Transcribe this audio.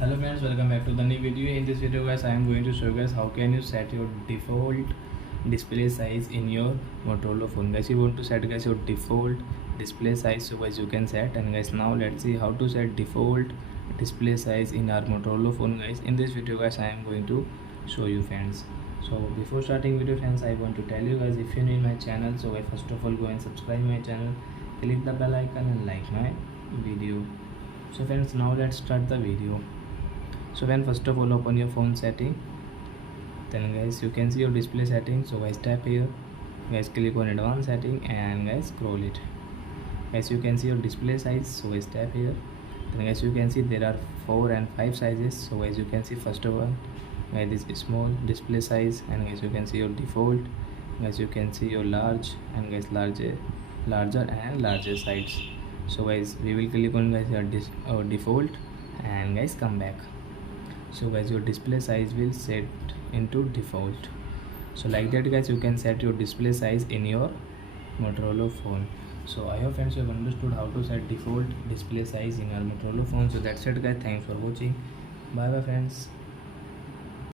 Hello friends, welcome back to the new video. In this video guys, I am going to show you guys how can you set your default display size in your Motorola phone. Guys, you want to set guys your default display size, so guys you can set. And guys, now let's see how to set default display size in our Motorola phone. Guys, in this video guys, I am going to show you friends. So before starting video friends, I want to tell you guys, if you're new in my channel, so guys, first of all go and subscribe my channel, click the bell icon and like my video. So friends, now let's start the video. So when first of all open your phone setting, then guys you can see your display setting. So guys tap here, guys click on advanced setting and guys scroll it. Guys you can see your display size, so guys tap here. Then guys you can see there are 4 and 5 sizes. So guys you can see first of all guys this is small display size, and guys you can see your default. Guys you can see your large and guys larger and larger size. So guys we will click on guys your default and guys come back. So guys your display size will set into default. So like that guys you can set your display size in your Motorola phone. So I hope friends you have understood how to set default display size in your Motorola phone. So that's it guys, thanks for watching. Bye bye friends.